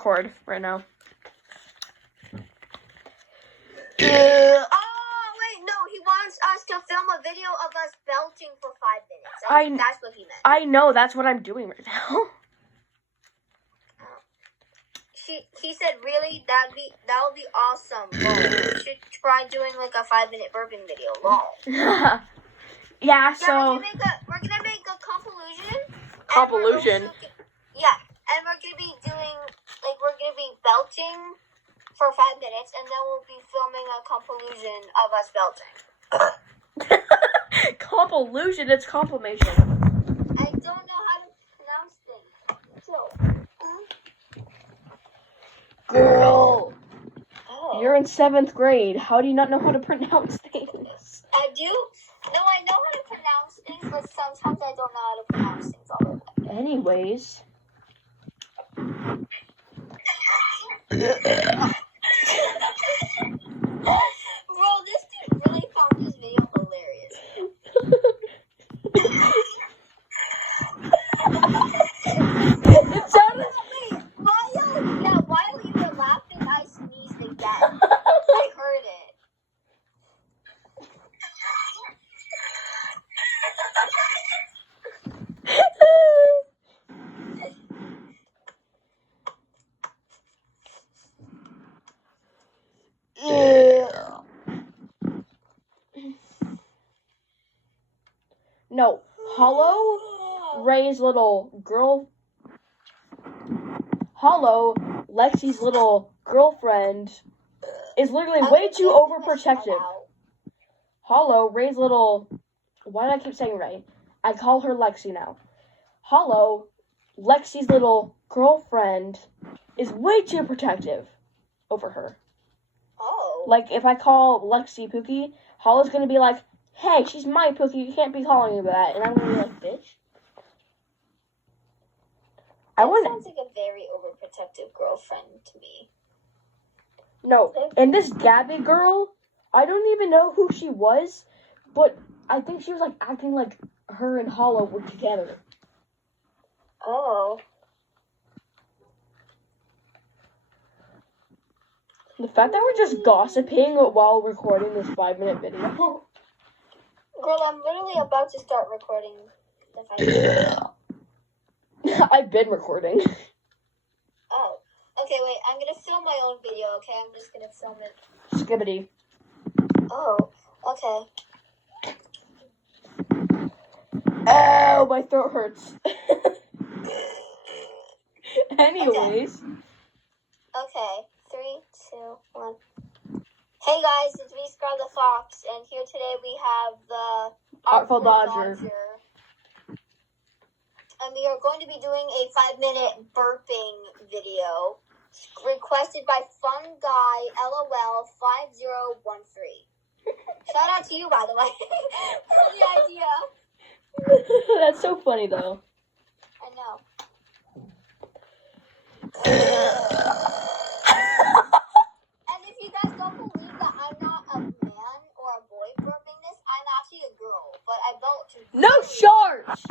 record right now. Oh, wait, no, he wants us to film a video of us belching for 5 minutes. I think that's what he meant. I know, that's what I'm doing right now. He said, really? That would be awesome. Lol. We should try doing like a 5-minute burping video. Lol. Yeah, so... We're gonna make a compilation. Compilation? And we're gonna be doing, we're gonna be belching for 5 minutes, and then we'll be filming a compilation of us belching. Compilation? It's complimation. I don't know how to pronounce things. So... Girl, you're in 7th grade. How do you not know how to pronounce things? I do. No, I know how to pronounce things, but sometimes I don't know how to pronounce things all the time. Anyways. Bro, this dude really found this video hilarious. It sounded... While you were laughing, I sneezed again. I heard it. No, Hollow, Ray's little girl... Hollow, Lexi's little girlfriend, is literally way too overprotective. Hollow, Ray's little... Why did I keep saying Ray? I call her Lexi now. Hollow, Lexi's little girlfriend, is way too protective over her. Oh. Like, if I call Lexi Pookie, Hollow's gonna be like, hey, she's my Pookie, you can't be calling her that. And I'm gonna be like, bitch. That sounds like a very overprotective girlfriend to me. No, and this Gabby girl, I don't even know who she was, but I think she was, like, acting like her and Hollow were together. Oh. The fact that we're just gossiping while recording this 5-minute video. Girl, I'm literally about to start recording the 5-minute video. I've been recording. Oh. Okay, wait. I'm going to film my own video, okay? I'm just going to film it. Skibbity. Oh, okay. Ow, my throat hurts. Anyways. Okay. 3, 2, 1. Hey guys, it's me, Scar the Fox, and here today we have the Artful Dodger. And we are going to be doing a 5-minute burping video requested by Fun Guy LOL 5013. Shout out to you, by the way, for the idea. That's so funny, though. I know. And if you guys don't believe that I'm not a man or a boy burping this, I'm actually a girl, but I belch. No shorts!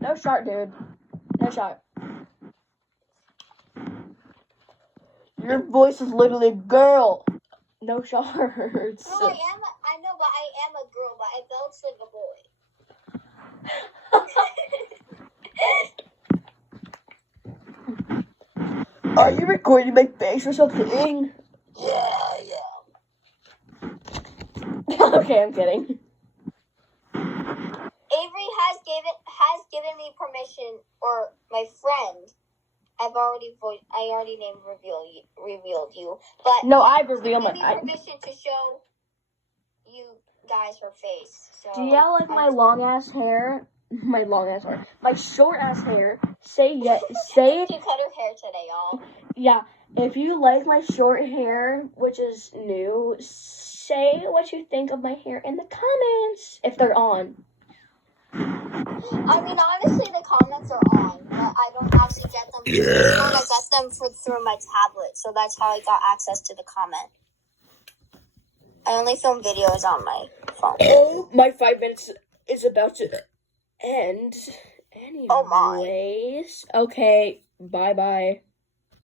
No shot, dude. No shot. Your voice is literally girl. No shorts. No, I know, but I am a girl, but I belch like a boy. Are you recording my face or something? Yeah. Okay, I'm kidding. Avery has given me permission, or my friend. I already revealed you, but no, I've revealed my. Give me permission to show you guys her face. So do y'all like my long ass hair? My long ass hair. My short ass hair. Say yes. Say. She cut her hair today, y'all. Yeah. If you like my short hair, which is new, say what you think of my hair in the comments if they're on. I mean, honestly, the comments are on, but I don't actually get them. Yeah. I got them through my tablet, so that's how I got access to the comment. I only film videos on my phone. Oh, my 5 minutes is about to end. Anyways, oh my. Okay. Bye-bye.